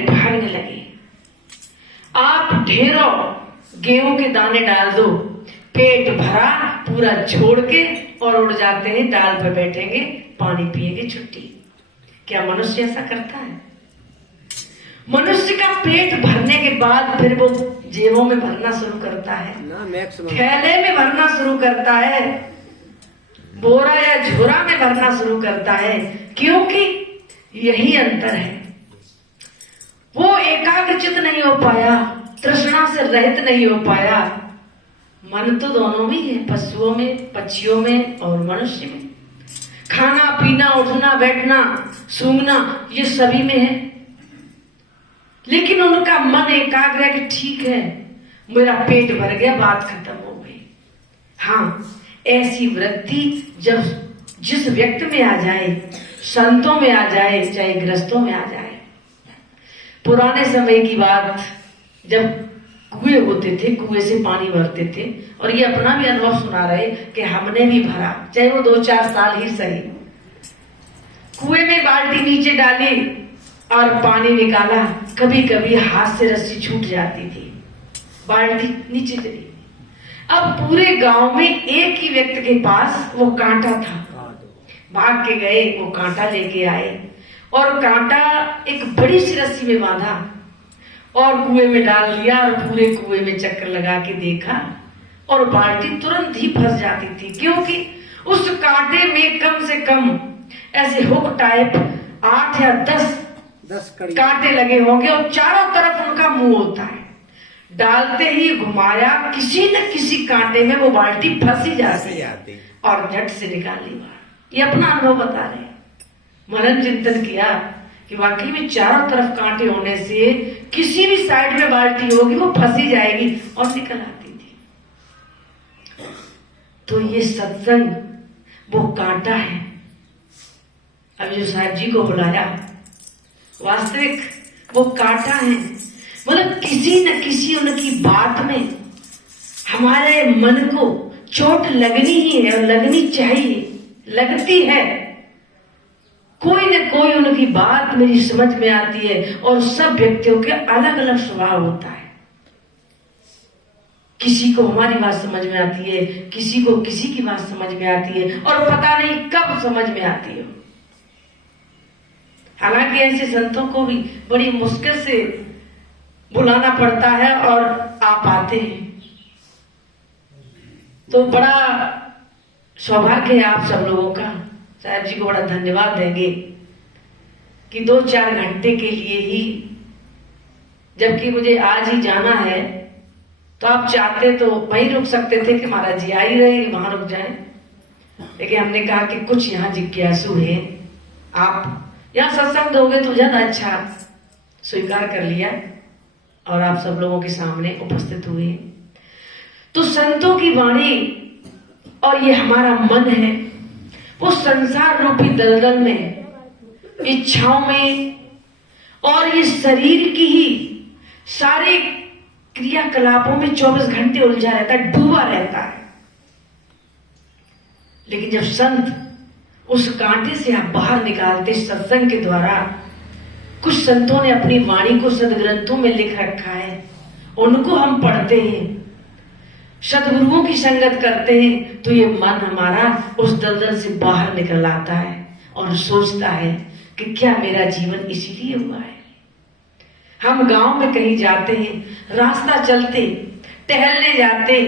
भागने लगे। आप ढेरों गेहूं के दाने डाल दो, पेट भरा पूरा छोड़ के और उड़ जाते हैं, डाल पर बैठेंगे, पानी पिएंगे, छुट्टी। क्या मनुष्य ऐसा करता है? मनुष्य का पेट भरने के बाद फिर वो जेबों में भरना शुरू करता है, थैले में भरना शुरू करता है, बोरा या झोरा में भरना शुरू करता है, क्योंकि यही अंतर है। वो एकाग्रचित नहीं हो पाया, तृष्णा से रहित नहीं हो पाया। मन तो दोनों में है, पशुओं में, पक्षियों में और मनुष्य में। खाना पीना, उठना बैठना, सूंघना, ये सभी में है, लेकिन उनका मन एकाग्र है कि ठीक है, मेरा पेट भर गया, बात खत्म हो गई। हाँ, ऐसी वृत्ति जब जिस व्यक्ति में आ जाए, संतों में आ जाए, चाहे गृहस्थों में आ जाए। पुराने समय की बात, जब कुएं होते थे, कुएं से पानी भरते थे, और ये अपना भी अनुभव सुना रहे कि हमने भी भरा, चाहे वो 2-4 साल ही सही। कुएं में बाल्टी नीचे डाली और पानी निकाला, कभी कभी हाथ से रस्सी छूट जाती थी, बाल्टी नीचे चली। अब पूरे गांव में एक ही व्यक्ति के पास वो कांटा था, भाग के गए, वो कांटा लेके आए और कांटा एक बड़ी सी रस्सी में बांधा और कुएं में डाल दिया, और पूरे कुएं में चक्कर लगा के देखा और बाल्टी तुरंत ही फंस जाती थी, क्योंकि उस कांटे में कम से कम ऐसे हुक टाइप 8 या 10 कांटे लगे होंगे और चारों तरफ उनका मुंह होता है। डालते ही घुमाया, किसी न किसी कांटे में वो बाल्टी फंसी जाती और झट से निकाल ली बाहर। ये अपना अनुभव बता रहे हैं। मनन चिंतन किया कि वाकई में चारों तरफ कांटे होने से किसी भी साइड में बाल्टी होगी वो फंसी जाएगी, और निकल आती थी। तो ये सत्संग वो कांटा है। अभी जो साहब जी को बुलाया, वास्तविक वो कांटा है। मतलब किसी न किसी उनकी बात में हमारे मन को चोट लगनी ही है, और लगनी चाहिए, लगती है। कोई न कोई उनकी बात मेरी समझ में आती है, और सब व्यक्तियों के अलग अलग स्वभाव होता है। किसी को हमारी बात समझ में आती है, किसी को किसी की बात समझ में आती है, और पता नहीं कब समझ में आती है। हालांकि ऐसे संतों को भी बड़ी मुश्किल से बुलाना पड़ता है और आ पाते हैं। तो बड़ा सौभाग्य है आप सब लोगों का। साहब जी को बड़ा धन्यवाद देंगे कि 2-4 घंटे के लिए ही, जबकि मुझे आज ही जाना है, तो आप चाहते तो वहीं रुक सकते थे कि महाराज जी आ ही रहे, वहां रुक जाएं। लेकिन हमने कहा कि कुछ यहाँ जिज्ञासु है, आप यहाँ सत्संग दोगे तो ज्यादा अच्छा। स्वीकार कर लिया और आप सब लोगों के सामने उपस्थित हुए। तो संतों की वाणी और ये हमारा मन है, वो संसार रूपी दलदल में, इच्छाओं में और ये शरीर की ही सारे क्रियाकलापों में 24 घंटे उलझा रहता है, डूबा रहता है। लेकिन जब संत उस कांटे से आप बाहर निकालते सत्संग के द्वारा, कुछ संतों ने अपनी वाणी को सदग्रंथों में लिख रखा है, उनको हम पढ़ते हैं, सदगुरुओं की संगत करते हैं, तो ये मन हमारा उस दलदल से बाहर निकल आता है और सोचता है कि क्या मेरा जीवन इसीलिए हुआ है। हम गांव में कहीं जाते हैं, रास्ता चलते, टहलने जाते,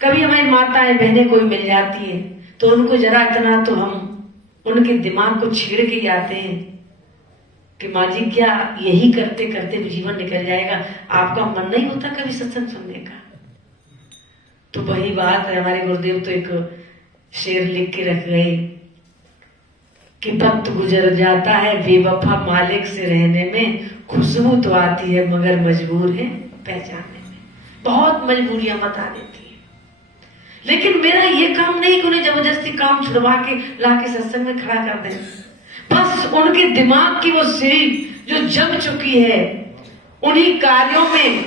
कभी हमारी माताएं बहनें कोई मिल जाती है, तो उनको जरा इतना तो हम उनके दिमाग को छेड़ के जाते हैं कि माँ जी क्या यही करते करते जीवन निकल जाएगा, आपका मन नहीं होता कभी सत्संग सुनने का। तो वही बात है, हमारे गुरुदेव तो एक शेर लिख के रख गए कि वक्त गुजर जाता है बेवफा मालिक से रहने में, खुशबू तो आती है मगर मजबूर है पहचानने में। बहुत मजबूरियां बता देती है, लेकिन मेरा ये काम नहीं कि उन्हें जबरदस्ती काम छुड़वा के लाके सत्संग में खड़ा कर दें। बस उनके दिमाग की वो सीढ़ी जो जम चुकी है, उन्हीं कार्यों में,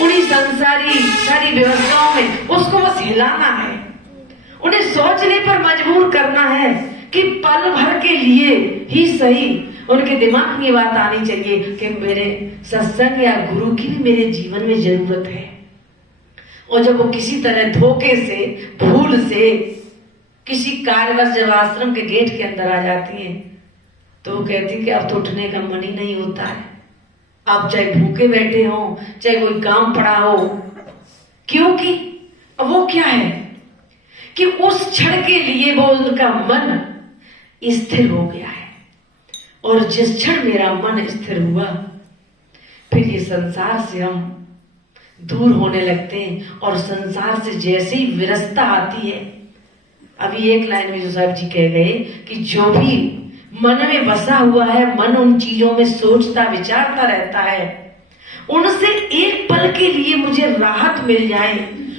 उन्हीं संसारी सारी व्यवस्थाओं में, उसको बस हिलाना है, उन्हें सोचने पर मजबूर करना है कि पल भर के लिए ही सही उनके दिमाग में ये बात आनी चाहिए कि मेरे सत्संग या गुरु की भी मेरे जीवन में जरूरत है। और जब वो किसी तरह धोखे से, भूल से, किसी कार्यवश जब आश्रम के गेट के अंदर आ जाती हैं तो वो कहती कि अब तो उठने का मन ही नहीं होता है। आप चाहे भूखे बैठे हो, चाहे कोई काम पड़ा हो, क्योंकि वो क्या है कि उस क्षण के लिए वो उनका मन स्थिर हो गया है। और जिस क्षण मेरा मन स्थिर हुआ, फिर ये संसार से हम दूर होने लगते हैं। और संसार से जैसे ही विरसता आती है, अभी एक लाइन में जो साहब जी कह गए कि जो भी मन में बसा हुआ है, मन उन चीजों में सोचता विचारता रहता है, उनसे एक पल के लिए मुझे राहत मिल जाए,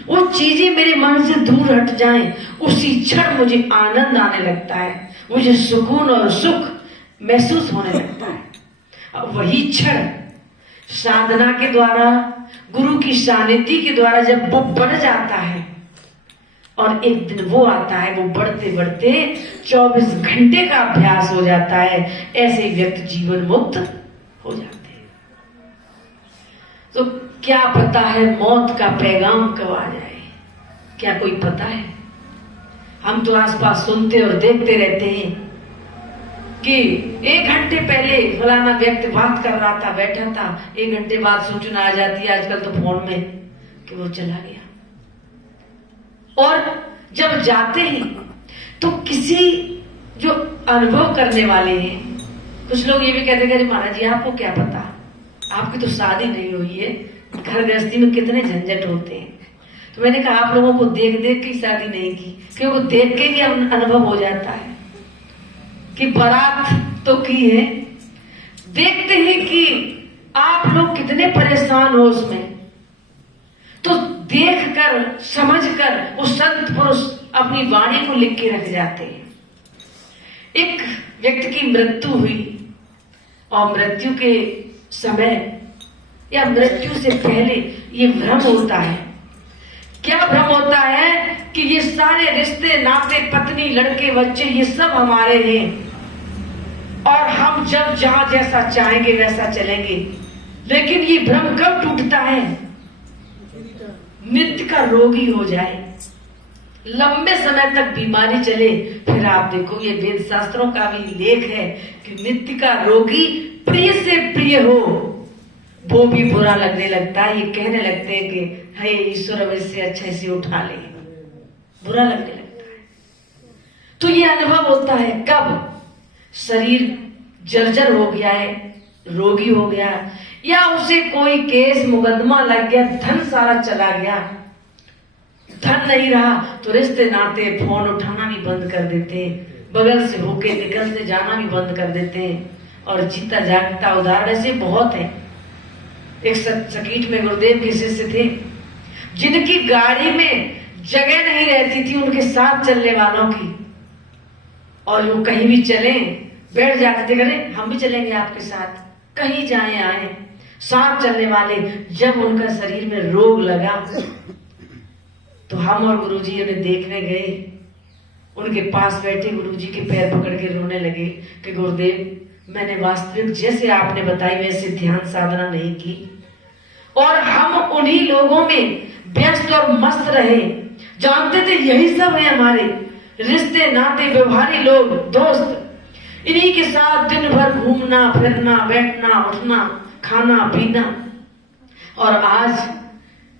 वो चीजें मेरे मन से दूर हट जाएं, उसी क्षण मुझे आनंद आने लगता है, मुझे सुकून और सुख महसूस होने लगता है। अब वही क्षण साधना के द्वारा, गुरु की सानिध्य के द्वारा जब वो बढ़ जाता है, और एक दिन वो आता है, वो बढ़ते बढ़ते 24 घंटे का अभ्यास हो जाता है, ऐसे व्यक्ति जीवन मुक्त हो जाते हैं। तो क्या पता है मौत का पैगाम कब आ जाए, क्या कोई पता है? हम तो आसपास सुनते और देखते रहते हैं कि 1 घंटे पहले फलाना व्यक्ति बात कर रहा था, बैठा था, 1 घंटे बाद सूचना आ जाती है आजकल तो फोन में कि वो चला गया। और जब जाते हैं तो किसी जो अनुभव करने वाले हैं, कुछ लोग ये भी कहते हैं कि महाराज जी आपको क्या पता, आपकी तो शादी नहीं हुई है, घर गृहस्थी में कितने झंझट होते हैं। तो मैंने कहा आप लोगों को देख देख के शादी नहीं की, क्योंकि देख के ही अनुभव हो जाता है कि बारात तो की है, देखते हैं कि आप लोग कितने परेशान हो उसमें, तो देखकर समझकर वो संत पुरुष अपनी वाणी को लिख के रख जाते हैं। एक व्यक्ति की मृत्यु हुई और मृत्यु के समय या मृत्यु से पहले ये भ्रम होता है। क्या भ्रम होता है कि ये सारे रिश्ते नाते, पत्नी, लड़के, बच्चे, ये सब हमारे हैं और हम जब जहां जैसा चाहेंगे वैसा चलेंगे। लेकिन ये भ्रम कब टूटता है? नित्य का रोगी हो जाए, लंबे समय तक बीमारी चले, फिर आप देखो ये वेद शास्त्रों का भी लेख है कि नित्य का रोगी प्रिय से प्रिय हो वो भी बुरा लगने लगता है। ये कहने लगते हैं कि हे ईश्वर अब इससे अच्छा इसे उठा ले, बुरा लगने लगता है। तो ये अनुभव होता है कब शरीर जर्जर हो गया है, रोगी हो गया, या उसे कोई केस मुकदमा लग गया, धन सारा चला गया, धन नहीं रहा तो रिश्ते नाते, फोन उठाना भी बंद कर देते हैं, बगल से होके निकलते जाना भी बंद कर देते हैं। और जीता जागता उदाहरण ऐसे बहुत है। एक सकीट में गुरुदेव के शिष्य थे जिनकी गाड़ी में जगह नहीं रहती थी उनके साथ चलने वालों की, और वो कहीं भी चले बैठ जाते थे, करे हम भी चलेंगे आपके साथ, कहीं जाए आए, साथ चलने वाले। जब उनका शरीर में रोग लगा तो हम और गुरुजी उन्हें देखने गए, उनके पास बैठे गुरुजी के पैर पकड़ के रोने लगे कि गुरुदेव मैंने वास्तविक जैसे आपने बताई वैसे ध्यान साधना नहीं की, और हम उन्हीं लोगों में व्यस्त और मस्त रहे, जानते थे यही सब है हमारे रिश्ते नाते, व्यवहारी लोग, दोस्त, इन्हीं के साथ दिन भर घूमना फिरना, बैठना उठना, खाना पीना। और आज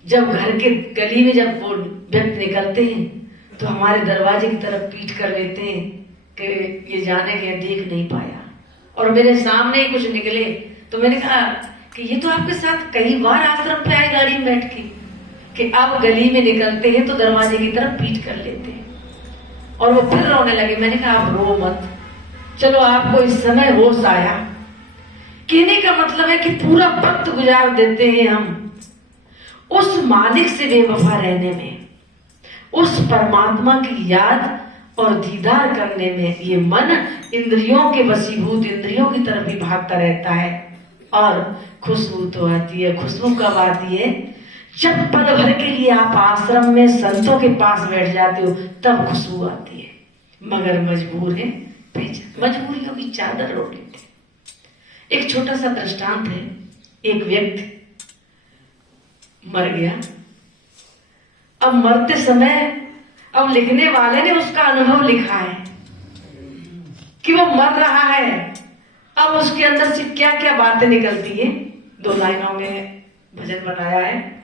जब घर के गली में जब वो व्यक्ति निकलते हैं तो हमारे दरवाजे की तरफ पीठ कर लेते हैं कि ये जाने के देख नहीं पाया। और मेरे सामने ही कुछ निकले तो मैंने कहा कि ये तो आपके साथ कई बार आश्रम पे आए गाड़ी में बैठ के, कि अब गली में निकलते हैं तो दरवाजे की तरफ पीठ कर लेते हैं। और वो फिर रोने लगे। मैंने कहा आप रो मत, चलो आपको इस समय होश आया। कहने का मतलब है कि पूरा वक्त गुजार देते हैं हम उस मालिक से बेवफा रहने में, उस परमात्मा की याद और दीदार करने में। ये मन इंद्रियों के वशीभूत, इंद्रियों की तरफ ही भागता रहता है। और खुशबू तो आती है। खुशबू कब आती है? जब पल भर के लिए आप आश्रम में संतों के पास बैठ जाते हो, तब खुशबू आती है। मगर मजबूर है, मजबूरियों की चादर ओढ़ लेते। एक छोटा सा दृष्टांत है। एक व्यक्ति मर गया। अब मरते समय अब लिखने वाले ने उसका अनुभव लिखा है कि वो मर रहा है। अब उसके अंदर से क्या क्या बातें निकलती है, 2 लाइनों में भजन बनाया है।